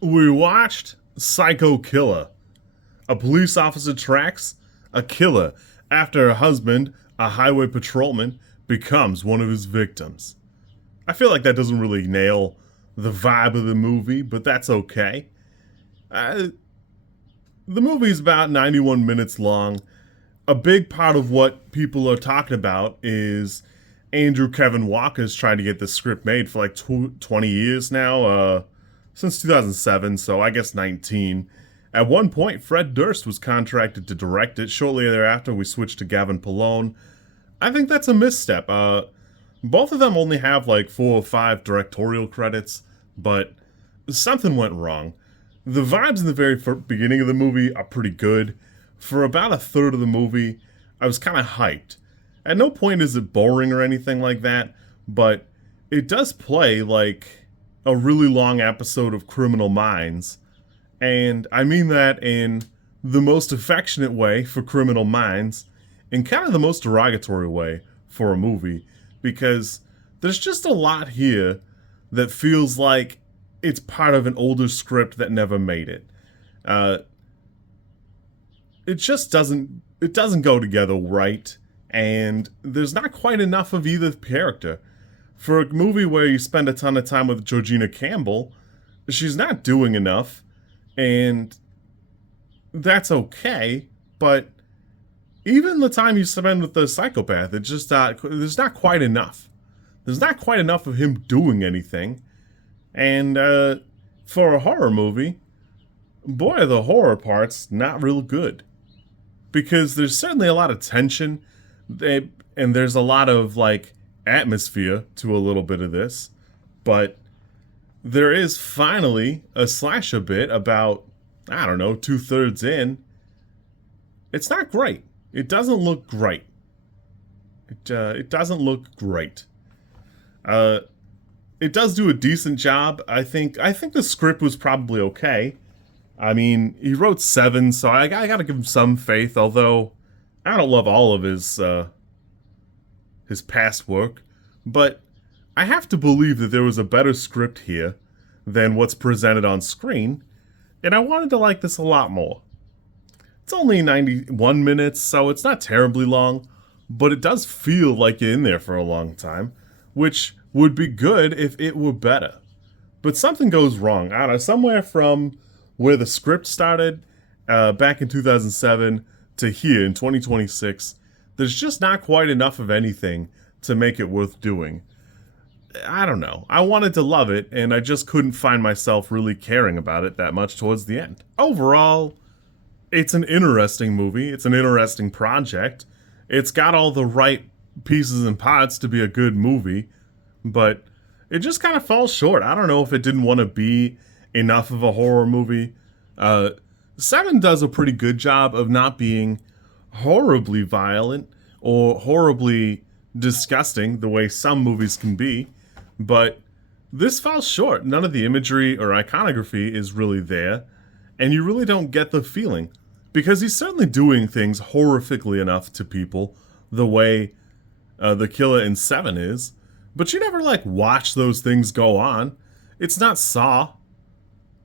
We watched Psycho Killer. A police officer tracks a killer after her husband, a highway patrolman, becomes one of his victims. I feel like that doesn't really nail the vibe of the movie, but that's okay. Uh, the movie's about 91 minutes long. A big part of what people are talking about is Andrew Kevin Walker's trying to get this script made for like 20 years now, since 2007, so I guess 19. At one point, Fred Durst was contracted to direct it. Shortly thereafter, we switched to Gavin Polone. I think that's a misstep. Both of them only have like 4 or 5 directorial credits, but something went wrong. The vibes in the very beginning of the movie are pretty good. For about a third of the movie, I was kind of hyped. At no point is it boring or anything like that, but it does play like a really long episode of Criminal Minds. And I mean that in the most affectionate way for Criminal Minds, and kind of the most derogatory way for a movie, because there's just a lot here that feels like it's part of an older script that never made it. Uh, it just doesn't go together right, and there's not quite enough of either character. For a movie where you spend a ton of time with Georgina Campbell, she's not doing enough, and that's okay, but even the time you spend with the psychopath, it's just there's not quite enough. There's not quite enough of him doing anything. And for a horror movie, boy, the horror part's not real good. Because there's certainly a lot of tension, and there's a lot of, like, atmosphere to a little bit of this. But there is finally a slasher bit about, I don't know, 2/3 in. It's not great. It doesn't look great. It doesn't look great. It does do a decent job. I think the script was probably okay. I mean, he wrote 7, so I gotta give him some faith. Although I don't love all of his past work, but I have to believe that there was a better script here than what's presented on screen, and I wanted to like this a lot more. It's only 91 minutes, so it's not terribly long, but it does feel like you're in there for a long time, which would be good if it were better. But something goes wrong. I don't know, somewhere from where the script started back in 2007 to here in 2026, there's just not quite enough of anything to make it worth doing. I don't know. I wanted to love it, and I just couldn't find myself really caring about it that much towards the end. Overall, it's an interesting movie. It's an interesting project. It's got all the right pieces and parts to be a good movie, but it just kind of falls short. I don't know if it didn't want to be enough of a horror movie. 7 does a pretty good job of not being horribly violent or horribly disgusting the way some movies can be, but this falls short. None of the imagery or iconography is really there, and you really don't get the feeling, because he's certainly doing things horrifically enough to people the way the killer in 7 is, but you never, like, watch those things go on. It's not Saw,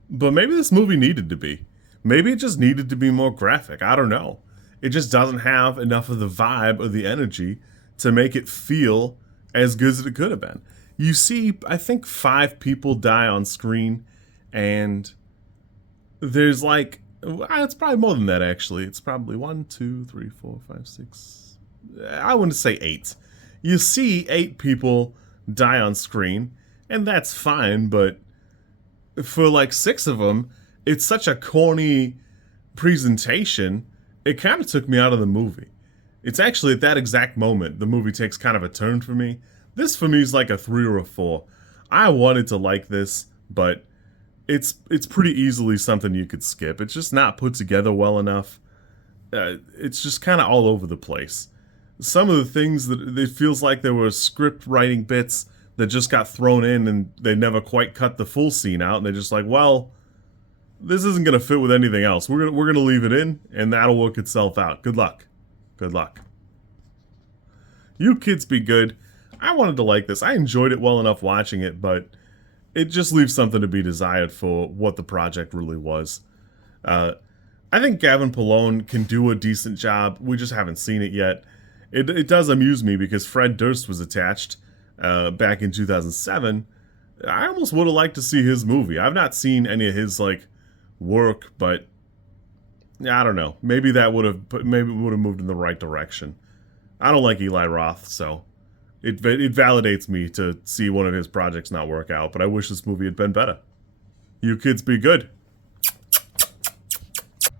but maybe this movie needed to be. Maybe it just needed to be more graphic. I don't know. It just doesn't have enough of the vibe or the energy to make it feel as good as it could have been. You see, I think 5 people die on screen, and there's like, it's probably more than that actually. It's probably 1, 2, 3, 4, 5, 6. I want to say 8. You see 8 people die on screen, and that's fine, but for like 6 of them, it's such a corny presentation, it kind of took me out of the movie. It's actually at that exact moment the movie takes kind of a turn for me. This for me is like a 3 or a 4. I wanted to like this, but it's pretty easily something you could skip. It's just not put together well enough. It's just kind of all over the place. Some of the things that it feels like there were script writing bits that just got thrown in and they never quite cut the full scene out, and they're just like, well, this isn't going to fit with anything else. We're gonna leave it in, and that'll work itself out. Good luck. Good luck. You kids be good. I wanted to like this. I enjoyed it well enough watching it, but it just leaves something to be desired for what the project really was. Uh, I think Gavin Polone can do a decent job. We just haven't seen it yet. It does amuse me because Fred Durst was attached back in 2007. I almost would have liked to see his movie. I've not seen any of his like work, but I don't know. Maybe that would have moved in the right direction. I don't like Eli Roth, so it validates me to see one of his projects not work out. But I wish this movie had been better. You kids be good.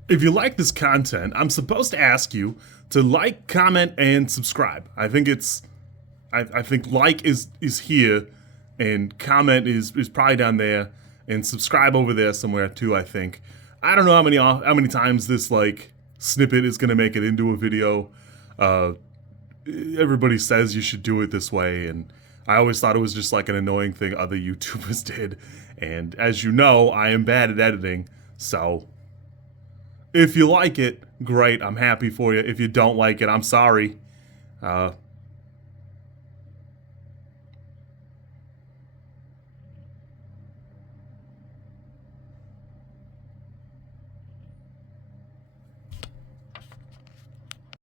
If you like this content, I'm supposed to ask you to like, comment, and subscribe. I think like is here, and comment is probably down there, and subscribe over there somewhere too. I think. I don't know how many times this like snippet is gonna make it into a video. Everybody says you should do it this way, and I always thought it was just like an annoying thing other YouTubers did. And as you know, I am bad at editing, so if you like it, great, I'm happy for you. If you don't like it, I'm sorry.